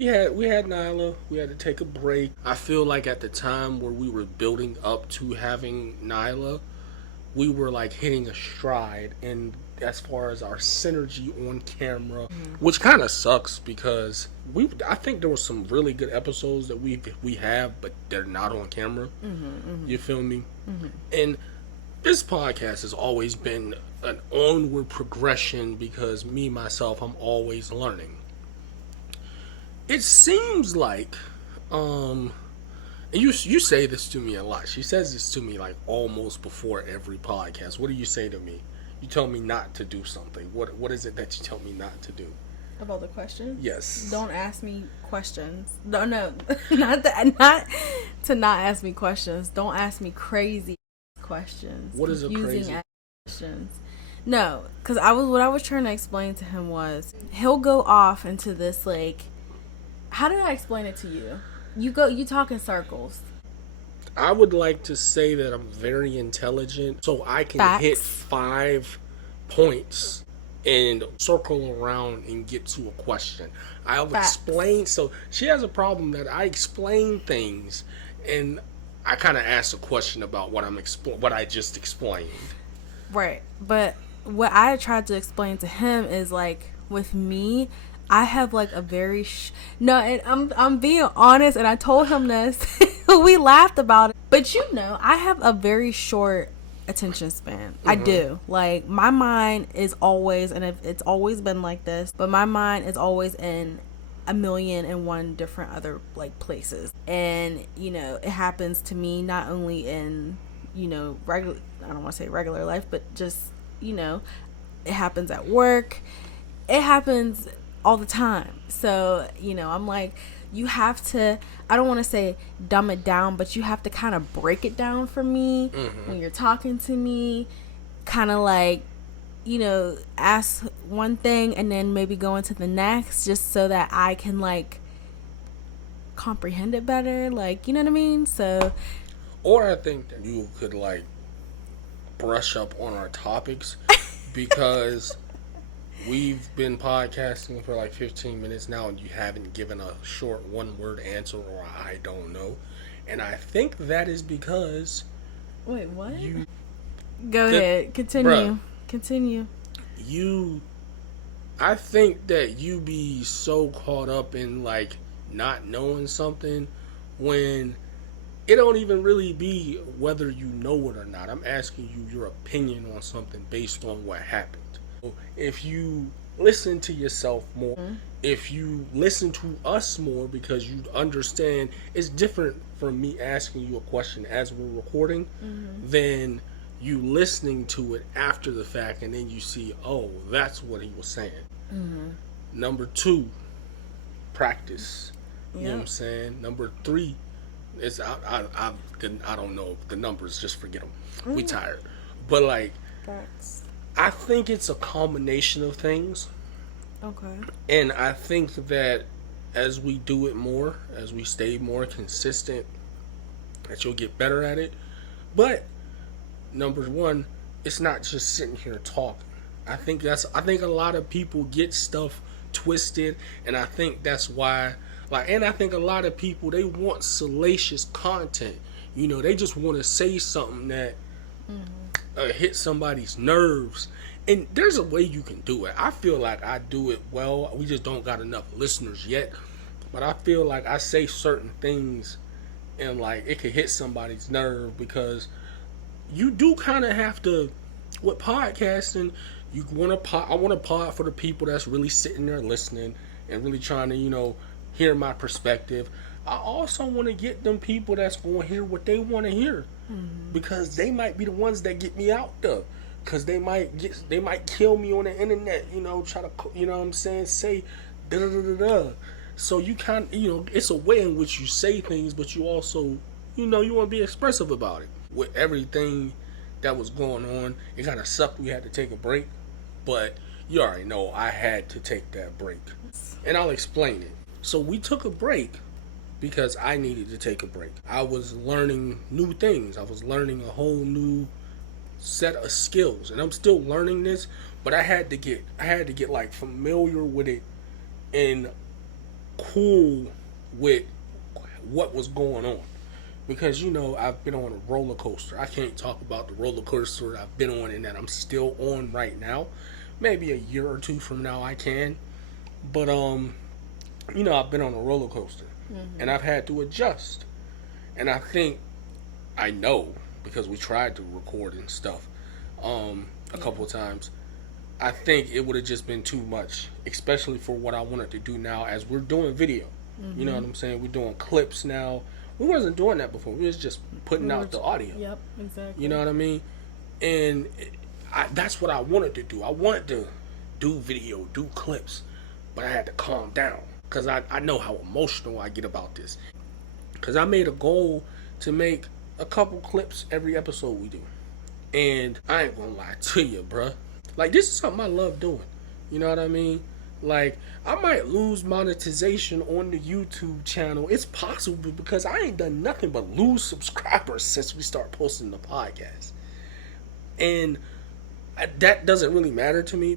We had Nyla. We had to take a break. I feel like at the time where we were building up to having Nyla, we were like hitting a stride, and as far as our synergy on camera, which kind of sucks because I think there were some really good episodes that we have, but they're not on camera. You feel me? And this podcast has always been an onward progression because me myself, I'm always learning. It seems like, and you say this to me a lot. She says this to me like almost before every podcast. What do you say to me? You tell me not to do something. What is it that you tell me not to do? About the question? Yes. Don't ask me questions. No, not that. Not to not ask me questions. Don't ask me crazy questions. What is a crazy questions? No, because what I was trying to explain to him was he'll go off into this like. How did I explain it to you? You talk in circles. I would like to say that I'm very intelligent, so I can Facts. hit 5 points and circle around and get to a question. I'll Facts. explain. So she has a problem that I explain things, and I kind of ask a question about what what I just explained. Right, but what I tried to explain to him is like with me, I have like a very no, and I'm being honest, and I told him this. We laughed about it, but I have a very short attention span. I do. Like my mind is always, and it's always been like this, but my mind is always in a million and one different other like places, and it happens to me not only in regular. I don't want to say regular life, but just it happens at work. It happens all the time. So, I'm like, you have to, I don't want to say dumb it down, but you have to kind of break it down for me when you're talking to me. Kind of like, ask one thing and then maybe go into the next just so that I can like comprehend it better. Like, you know what I mean? So, or I think that you could like brush up on our topics because we've been podcasting for like 15 minutes now and you haven't given a short one-word answer or I don't know. And I think that is because... Wait, what? Go ahead. Continue. Bruh, Continue. I think that you be so caught up in like not knowing something when it don't even really be whether you know it or not. I'm asking you your opinion on something based on what happened. If you listen to yourself more, if you listen to us more because you understand it's different from me asking you a question as we're recording than you listening to it after the fact and then you see, oh, that's what he was saying. Number 2, practice. You know what I'm saying? Number 3 is I don't know the numbers, just forget them. We tired. But like Facts. I think it's a combination of things. Okay. And I think that as we do it more, as we stay more consistent, that you'll get better at it. But number 1, it's not just sitting here talking. I think a lot of people get stuff twisted, and I think that's why and I think a lot of people, they want salacious content. They just want to say something that hit somebody's nerves. And there's a way you can do it. I feel like I do it well. We just don't got enough listeners yet. But I feel like I say certain things and like it could hit somebody's nerve because you do kind of have to, with podcasting, I want to pod for the people that's really sitting there listening and really trying to, hear my perspective. I also want to get them people that's going to hear what they want to hear because they might be the ones that get me out there. Because they might kill me on the internet, try to, what I'm saying, say da da da da da. So you kind of, it's a way in which you say things, but you also, you want to be expressive about it. With everything that was going on, it kind of sucked we had to take a break, but you already know I had to take that break. And I'll explain it. So we took a break because I needed to take a break. I was learning new things. I was learning a whole new set of skills, and I'm still learning this, but I had to get like familiar with it in cool with what was going on. Because, I've been on a roller coaster. I can't talk about the roller coaster I've been on and that I'm still on right now. Maybe a year or two from now I can. But, I've been on a roller coaster. Mm-hmm. And I've had to adjust. And I think, I know, because we tried to record and stuff a couple of times, I think it would have just been too much, especially for what I wanted to do now as we're doing video. Mm-hmm. You know what I'm saying? We're doing clips now. We wasn't doing that before. We was just putting out the audio. Yep, exactly. You know what I mean? And that's what I wanted to do. I wanted to do video, do clips, but I had to calm down because I know how emotional I get about this. Because I made a goal to make a couple clips every episode we do. And I ain't gonna lie to you, bruh. Like, this is something I love doing. You know what I mean? Like, I might lose monetization on the YouTube channel. It's possible because I ain't done nothing but lose subscribers since we start posting the podcast. And that doesn't really matter to me.